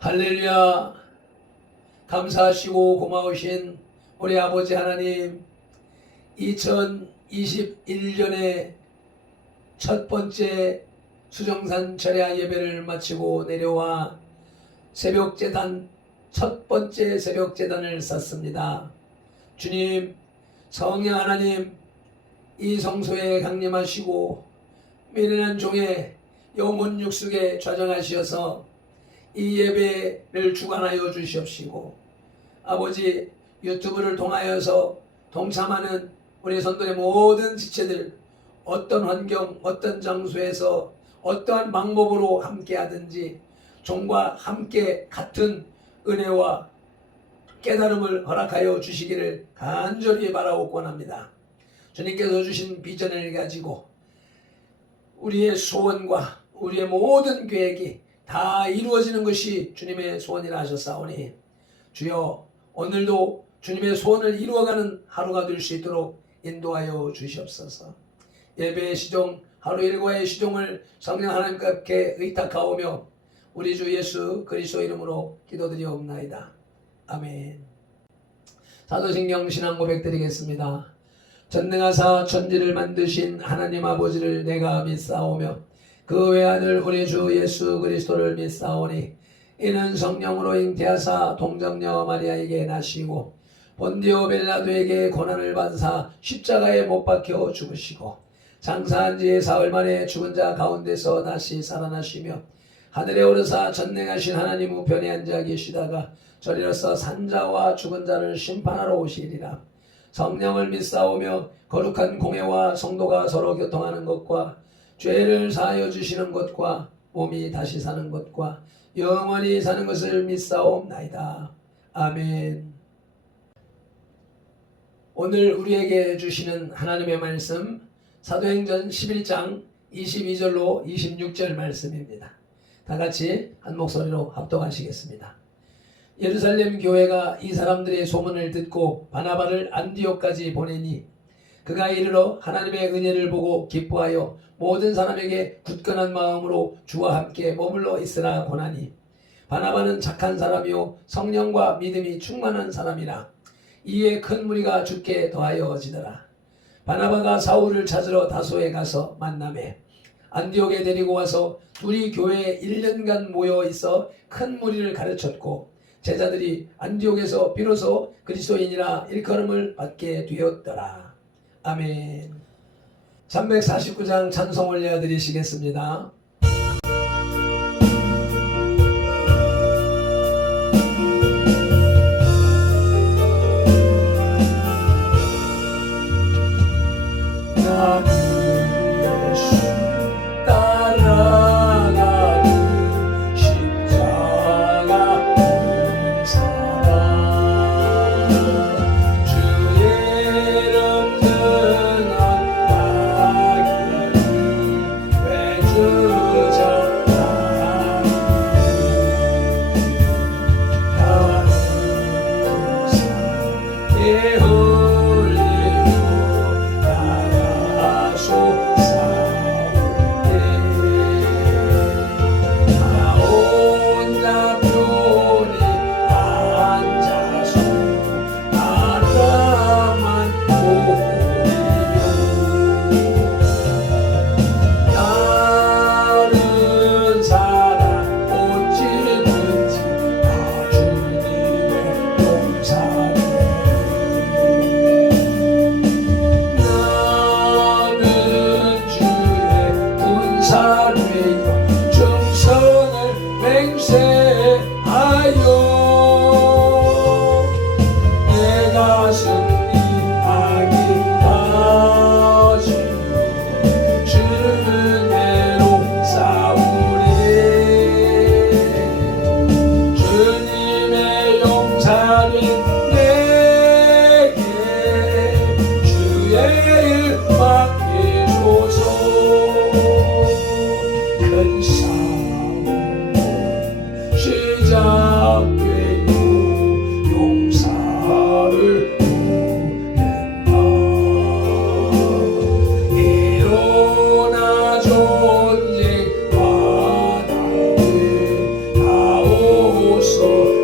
할렐루야. 감사하시고 고마우신 우리 아버지 하나님, 2021년의 첫 번째 수정산 철야 예배를 마치고 내려와 새벽제단, 첫 번째 새벽제단을 쌌습니다. 주님, 성령 하나님, 이 성소에 강림하시고 미련한 종의 영혼 육숙에 좌정하시어서 이 예배를 주관하여 주시옵시고, 아버지, 유튜브를 통하여서 동참하는 우리 성도의 모든 지체들, 어떤 환경, 어떤 장소에서 어떠한 방법으로 함께 하든지 종과 함께 같은 은혜와 깨달음을 허락하여 주시기를 간절히 바라고 권합니다. 주님께서 주신 비전을 가지고 우리의 소원과 우리의 모든 계획이 다 이루어지는 것이 주님의 소원이라 하셨사오니, 주여 오늘도 주님의 소원을 이루어가는 하루가 될 수 있도록 인도하여 주시옵소서. 예배의 시종, 하루 일과의 시종을 성령 하나님께 의탁하오며 우리 주 예수 그리스도 이름으로 기도드리옵나이다. 아멘. 사도신경 신앙 고백 드리겠습니다. 전능하사 천지를 만드신 하나님 아버지를 내가 믿사오며 그 외아들 우리 주 예수 그리스도를 믿사오니, 이는 성령으로 잉태하사 동정녀 마리아에게 나시고 본디오 빌라도에게 고난을 받으사 십자가에 못 박혀 죽으시고 장사한 지 사흘 만에 죽은 자 가운데서 다시 살아나시며 하늘에 오르사 전능하신 하나님 우편에 앉아 계시다가 저리로서 산자와 죽은 자를 심판하러 오시리라. 성령을 믿사오며 거룩한 공회와 성도가 서로 교통하는 것과 죄를 사하여 주시는 것과 몸이 다시 사는 것과 영원히 사는 것을 믿사옵나이다. 아멘. 오늘 우리에게 주시는 하나님의 말씀, 사도행전 11장 22절로 26절 말씀입니다. 다같이 한 목소리로 합독하시겠습니다. 예루살렘 교회가 이 사람들의 소문을 듣고 바나바를 안디옥까지 보내니, 그가 이르러 하나님의 은혜를 보고 기뻐하여 모든 사람에게 굳건한 마음으로 주와 함께 머물러 있으라 권하니, 바나바는 착한 사람이요 성령과 믿음이 충만한 사람이라. 이에 큰 무리가 주께 더하여지더라. 바나바가 사울을 찾으러 다소에 가서 만나매 안디옥에 데리고 와서 둘이 교회에 1년간 모여 있어 큰 무리를 가르쳤고, 제자들이 안디옥에서 비로소 그리스도인이라 일컬음을 받게 되었더라. 아멘. 349장 찬송 올려드리시겠습니다.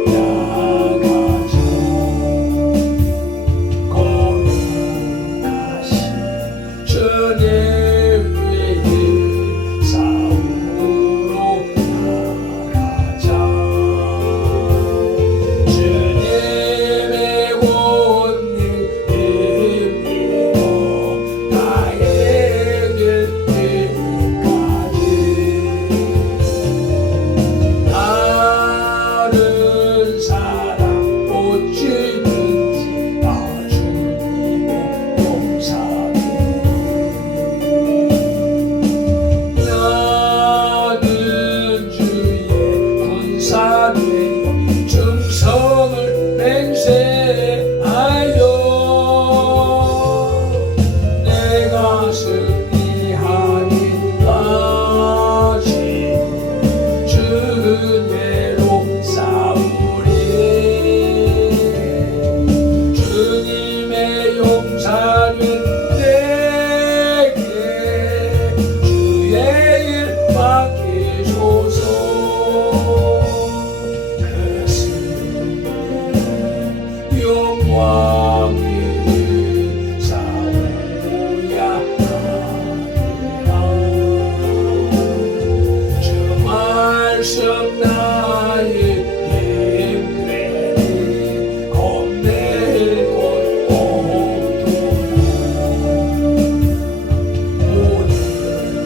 나가자. 거룩하신 주님 위에 싸우러 나가자. 주님의 권능 힘입어 나의 길 끝까지. 다른 사람 못 주든지 나 주님의 용사네. 나는 주의 군사되어 충성을 맹세하여 내가 승리하기까지 주님으로 싸우리. 주님의 용사는 내게 주의 일 맡기소서. 그 승리의 영광이 싸우야 하리라. 주 말씀 나의 힘되니 겁낼 것 없도다. 모든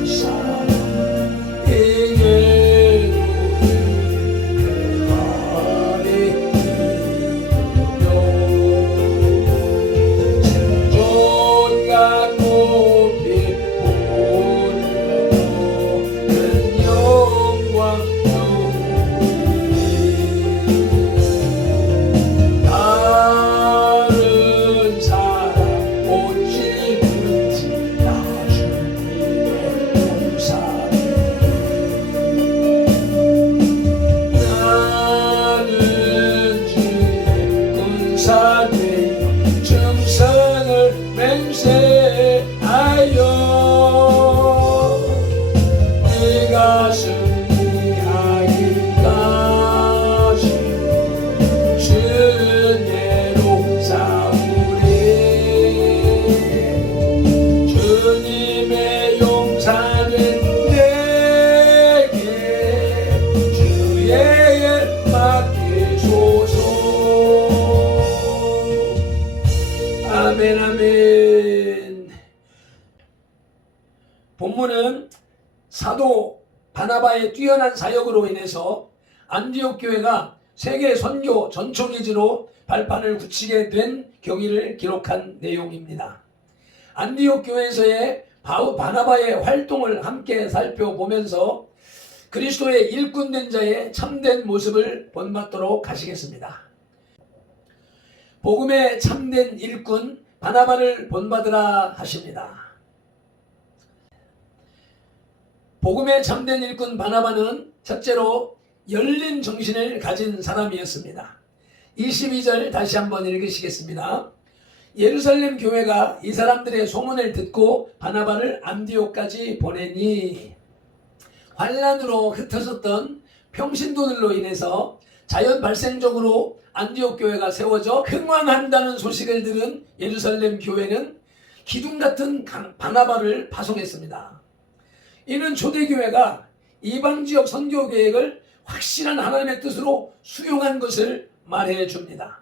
사람 이게 그 말이 믿으며 생존과 높이 오르고 큰 영광 누리리. 다른 사람 못 지든지 나 주님의 용사네. 나는 주의 군사되어 충성을 맹세하여 네가 승리하기까지 주님으로 싸우리. 주님의 용사는 내게 주의 일 맡기소서. 아멘 아멘. 본문은 사도 바나바의 뛰어난 사역으로 인해서 안디옥 교회가 세계 선교 전초기지로 발판을 굳히게 된 경위를 기록한 내용입니다. 안디옥 교회에서의 바나바의 활동을 함께 살펴보면서 그리스도의 일꾼된 자의 참된 모습을 본받도록 하시겠습니다. 복음의 참된 일꾼 바나바를 본받으라 하십니다. 복음의 참된 일꾼 바나바는 첫째로 열린 정신을 가진 사람이었습니다. 22절 다시 한번 읽으시겠습니다. 예루살렘 교회가 이 사람들의 소문을 듣고 바나바를 안디옥까지 보내니 환란으로 흩어졌던 평신도들로 인해서 자연 발생적으로 안디옥 교회가 세워져 흥왕한다는 소식을 들은 예루살렘 교회는 기둥 같은 바나바를 파송했습니다. 이는 초대교회가 이방지역 선교 계획을 확실한 하나님의 뜻으로 수용한 것을 말해 줍니다.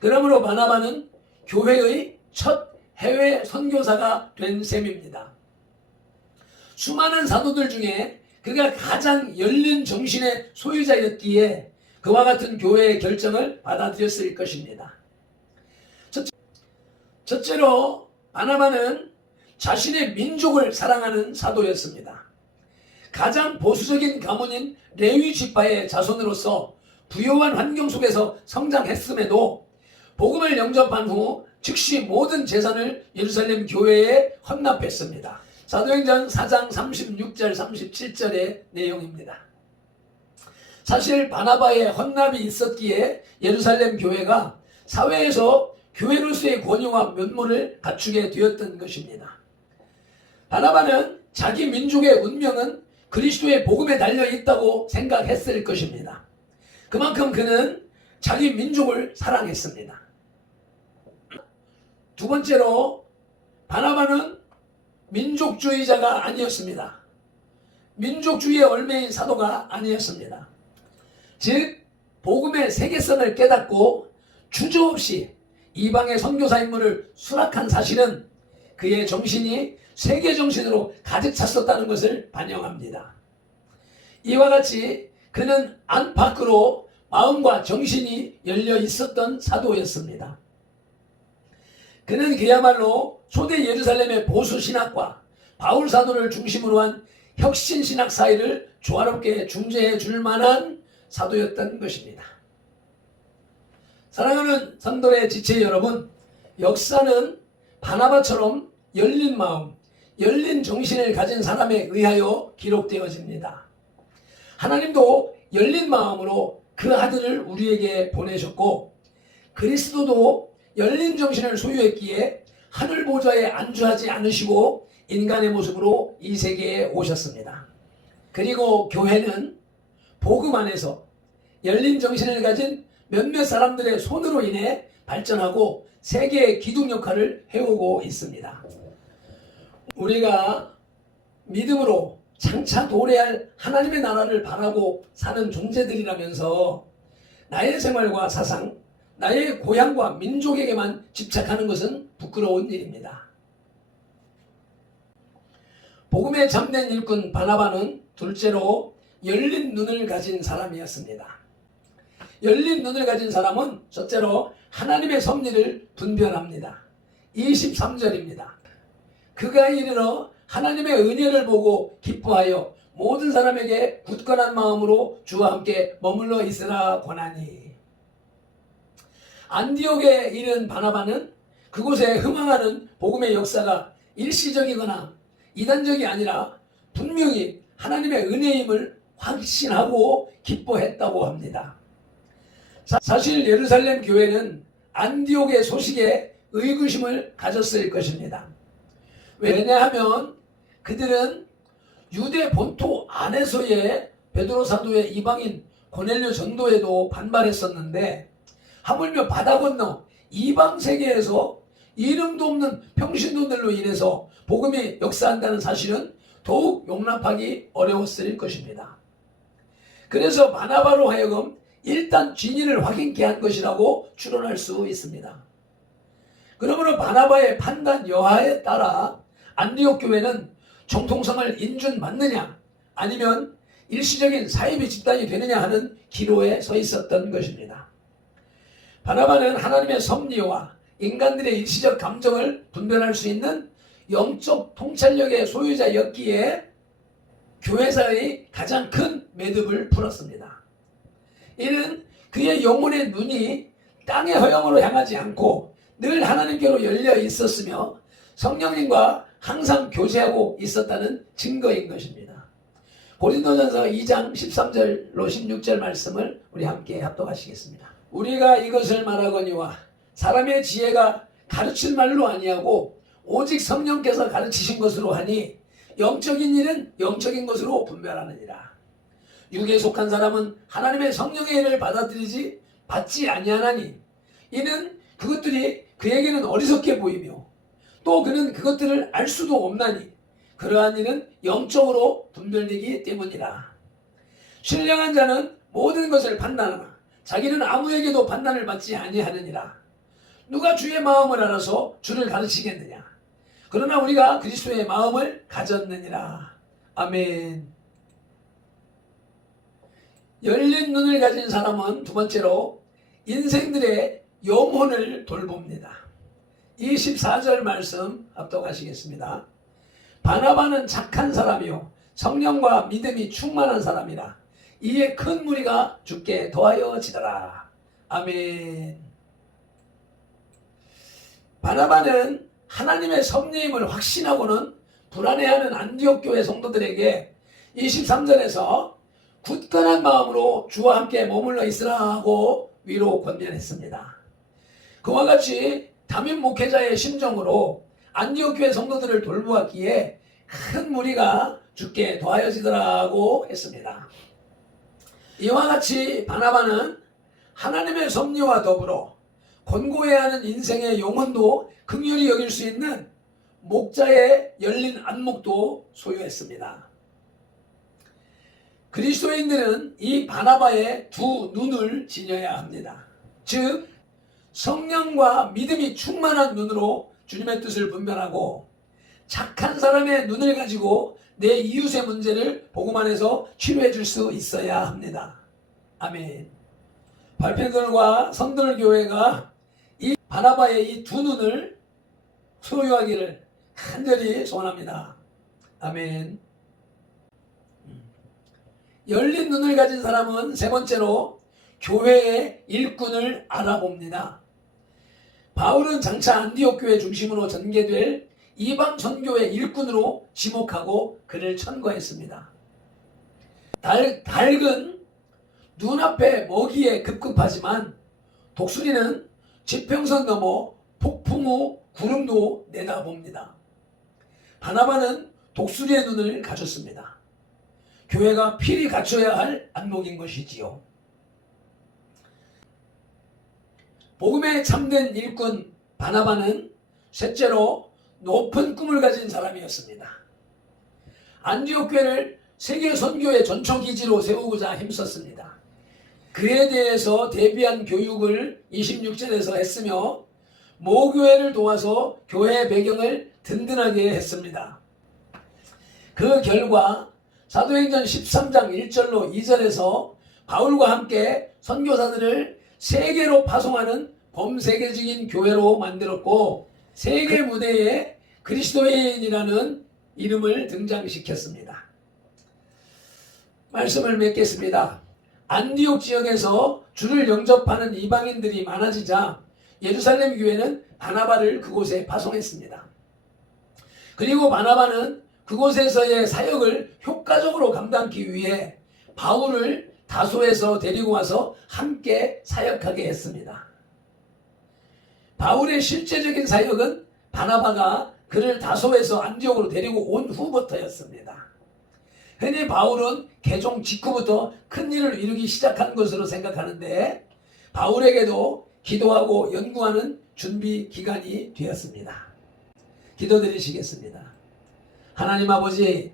그러므로 바나바는 교회의 첫 해외 선교사가 된 셈입니다. 수많은 사도들 중에 그가 가장 열린 정신의 소유자였기에 그와 같은 교회의 결정을 받아들였을 것입니다. 첫째로 바나바는 자신의 민족을 사랑하는 사도였습니다. 가장 보수적인 가문인 레위 지파의 자손으로서 부유한 환경 속에서 성장했음에도 복음을 영접한 후 즉시 모든 재산을 예루살렘 교회에 헌납했습니다. 사도행전 4장 36절 37절의 내용입니다. 사실 바나바의 헌납이 있었기에 예루살렘 교회가 사회에서 교회로서의 권위와 면모를 갖추게 되었던 것입니다. 바나바는 자기 민족의 운명은 그리스도의 복음에 달려 있다고 생각했을 것입니다. 그만큼 그는 자기 민족을 사랑했습니다. 두 번째로 바나바는 민족주의자가 아니었습니다. 민족주의에 얽매인 사도가 아니었습니다. 즉 복음의 세계성을 깨닫고 주저없이 이방의 선교사 임무를 수락한 사실은 그의 정신이 세계 정신으로 가득 찼었다는 것을 반영합니다. 이와 같이 그는 안팎으로 마음과 정신이 열려 있었던 사도였습니다. 그는 그야말로 초대 예루살렘의 보수 신학과 바울 사도를 중심으로 한 혁신 신학 사이를 조화롭게 중재해 줄 만한 사도였던 것입니다. 사랑하는 성도의 지체 여러분, 역사는 바나바처럼 열린 마음, 열린 정신을 가진 사람에 의하여 기록되어집니다. 하나님도 열린 마음으로 그 아들을 우리에게 보내셨고 그리스도도 열린 정신을 소유했기에 하늘 보좌에 안주하지 않으시고 인간의 모습으로 이 세계에 오셨습니다. 그리고 교회는 복음 안에서 열린 정신을 가진 몇몇 사람들의 손으로 인해 발전하고 세계의 기둥 역할을 해오고 있습니다. 우리가 믿음으로 장차 도래할 하나님의 나라를 바라고 사는 존재들이라면서 나의 생활과 사상, 나의 고향과 민족에게만 집착하는 것은 부끄러운 일입니다. 복음에 잠든 일꾼 바나바는 둘째로 열린 눈을 가진 사람이었습니다. 열린 눈을 가진 사람은 첫째로 하나님의 섭리를 분별합니다. 23절입니다. 그가 이르러 하나님의 은혜를 보고 기뻐하여 모든 사람에게 굳건한 마음으로 주와 함께 머물러 있으라 권하니. 안디옥에 이른 바나바는 그곳에 흥황하는 복음의 역사가 일시적이거나 이단적이 아니라 분명히 하나님의 은혜임을 확신하고 기뻐했다고 합니다. 사실 예루살렘 교회는 안디옥의 소식에 의구심을 가졌을 것입니다. 왜냐하면 그들은 유대 본토 안에서의 베드로 사도의 이방인 고넬료 전도에도 반발했었는데 하물며 바다 건너 이방 세계에서 이름도 없는 평신도들로 인해서 복음이 역사한다는 사실은 더욱 용납하기 어려웠을 것입니다. 그래서 바나바로 하여금 일단 진위를 확인케 한 것이라고 추론할 수 있습니다. 그러므로 바나바의 판단 여하에 따라 안디옥 교회는 정통성을 인준받느냐 아니면 일시적인 사이비 집단이 되느냐 하는 기로에 서 있었던 것입니다. 바나바는 하나님의 섭리와 인간들의 일시적 감정을 분별할 수 있는 영적 통찰력의 소유자였기에 교회사의 가장 큰 매듭을 풀었습니다. 이는 그의 영혼의 눈이 땅의 허영으로 향하지 않고 늘 하나님께로 열려 있었으며 성령님과 항상 교제하고 있었다는 증거인 것입니다. 고린도전서 2장 13절로 16절 말씀을 우리 함께 합독하시겠습니다. 우리가 이것을 말하거니와 사람의 지혜가 가르칠 말로 아니하고 오직 성령께서 가르치신 것으로 하니 영적인 일은 영적인 것으로 분별하느니라. 육에 속한 사람은 하나님의 성령의 일을 받지 아니하나니 이는 그것들이 그에게는 어리석게 보이며 또 그는 그것들을 알 수도 없나니 그러한 일은 영적으로 분별되기 때문이라. 신령한 자는 모든 것을 판단하나 자기는 아무에게도 판단을 받지 아니하느니라. 누가 주의 마음을 알아서 주를 가르치겠느냐. 그러나 우리가 그리스도의 마음을 가졌느니라. 아멘. 열린 눈을 가진 사람은 두 번째로 인생들의 영혼을 돌봅니다. 24절 말씀 합독하시겠습니다. 바나바는 착한 사람이요 성령과 믿음이 충만한 사람이라. 이에 큰 무리가 주께 더하여지더라. 아멘. 바나바는 하나님의 섭리임을 확신하고는 불안해하는 안디옥 교회 성도들에게 23절에서 굳건한 마음으로 주와 함께 머물러 있으라 하고 위로 권면했습니다. 그와 같이 담임 목회자의 심정으로 안디옥 교회 성도들을 돌보았기에 큰 무리가 주께 더하여지더라고 했습니다. 이와 같이 바나바는 하나님의 섭리와 더불어 권고해야 하는 인생의 영혼도 긍휼히 여길 수 있는 목자의 열린 안목도 소유했습니다. 그리스도인들은 이 바나바의 두 눈을 지녀야 합니다. 즉 성령과 믿음이 충만한 눈으로 주님의 뜻을 분별하고 착한 사람의 눈을 가지고 내 이웃의 문제를 복음 안에서 치료해 줄 수 있어야 합니다. 아멘. 발표들과 성들 교회가 이 바나바의 이 두 눈을 소유하기를 간절히 소원합니다. 아멘. 열린 눈을 가진 사람은 세 번째로 교회의 일꾼을 알아봅니다. 바울은 장차 안디옥 교회 중심으로 전개될 이방 선교의 일꾼으로 지목하고 그를 천거했습니다. 닭은 눈앞에 먹이에 급급하지만 독수리는 지평선 넘어 폭풍 후 구름도 내다봅니다. 바나바는 독수리의 눈을 가졌습니다. 교회가 필히 갖춰야 할 안목인 것이지요. 복음에 참된 일꾼 바나바는 셋째로 높은 꿈을 가진 사람이었습니다. 안디옥 교회를 세계 선교의 전초기지로 세우고자 힘썼습니다. 그에 대해서 대비한 교육을 26절에서 했으며 모교회를 도와서 교회 배경을 든든하게 했습니다. 그 결과 사도행전 13장 1절로 2절에서 바울과 함께 선교사들을 세계로 파송하는 범세계적인 교회로 만들었고 세계 무대에 그리스도인이라는 이름을 등장시켰습니다. 말씀을 맺겠습니다. 안디옥 지역에서 주를 영접하는 이방인들이 많아지자 예루살렘 교회는 바나바를 그곳에 파송했습니다. 그리고 바나바는 그곳에서의 사역을 효과적으로 감당하기 위해 바울을 다소에서 데리고 와서 함께 사역하게 했습니다. 바울의 실제적인 사역은 바나바가 그를 다소에서 안디옥으로 데리고 온 후부터였습니다. 흔히 바울은 개종 직후부터 큰 일을 이루기 시작한 것으로 생각하는데 바울에게도 기도하고 연구하는 준비 기간이 되었습니다. 기도드리시겠습니다. 하나님 아버지,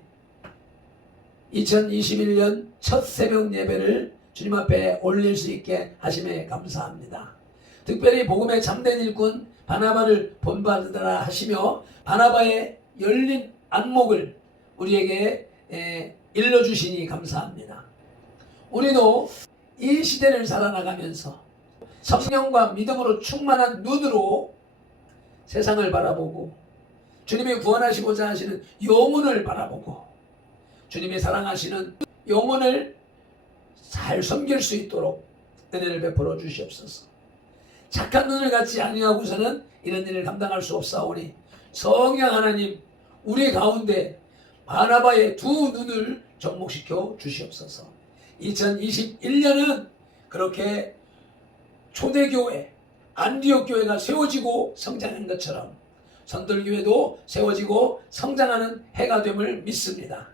2021년 첫 새벽 예배를 주님 앞에 올릴 수 있게 하심에 감사합니다. 특별히 복음에 참된 일꾼 바나바를 본받으라 하시며 바나바의 열린 안목을 우리에게 일러주시니 감사합니다. 우리도 이 시대를 살아나가면서 성령과 믿음으로 충만한 눈으로 세상을 바라보고 주님이 구원하시고자 하시는 영혼을 바라보고 주님이 사랑하시는 영혼을 잘 섬길 수 있도록 은혜를 베풀어 주시옵소서. 착한 눈을 갖지 아니하고서는 이런 일을 감당할 수 없사오니 성령 하나님 우리 가운데 바나바의 두 눈을 접목시켜 주시옵소서. 2021년은 그렇게 초대교회 안디옥 교회가 세워지고 성장한 것처럼 선들교회도 세워지고 성장하는 해가 됨을 믿습니다.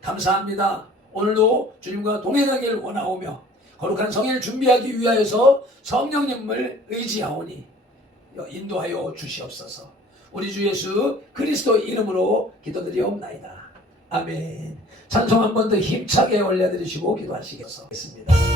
감사합니다. 오늘도 주님과 동행하기를 원하오며 거룩한 성회를 준비하기 위하여서 성령님을 의지하오니 인도하여 주시옵소서. 우리 주 예수 그리스도 이름으로 기도드리옵나이다. 아멘. 찬송 한 번 더 힘차게 올려드리시고 기도하시겠습니다.